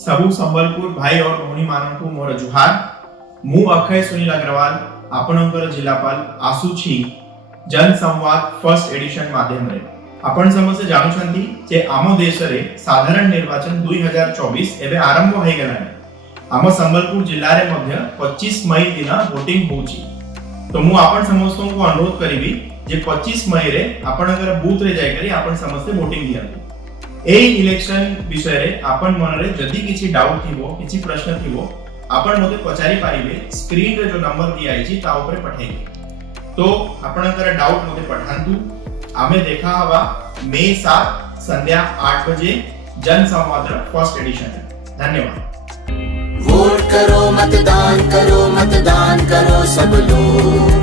सबू संबलपुर भाई और भौणी मानू मोर जुहार मु अक्षय सुनील अग्रवाल आपणकर जिलापाल आसुछि जन संवाद फर्स्ट एडिशन माध्यम रे आपण समस्त जानु छंती जे आम देश रे साधारण निर्वाचन 2024 एबे आरंभ होई गलानी। आम संबलपुर जिल्ला रे मध्य 25 मई दिन वोटिंग होउची। तो मु आपण समस्त को अनुरोध करिवि जे 25 मई रे आपणकर बूथ रे जाय करी आपण समस्त वोटिंग दियंतु। ए इलेक्शन विषय रे आपण मन रे जदी किछि डाउट थिबो किछि प्रश्न थिबो आपण मते पचारि पारिबे। स्क्रीन रे जो नंबर दिया आइछि ता ऊपर पठाइबे। तो आपणकर डाउट मते पठांतु। आमे देखा हवा मई 7 संध्या 8 बजे जन संवाद फर्स्ट एडिशन। धन्यवाद। वोट करो मतदान करो सब लोग।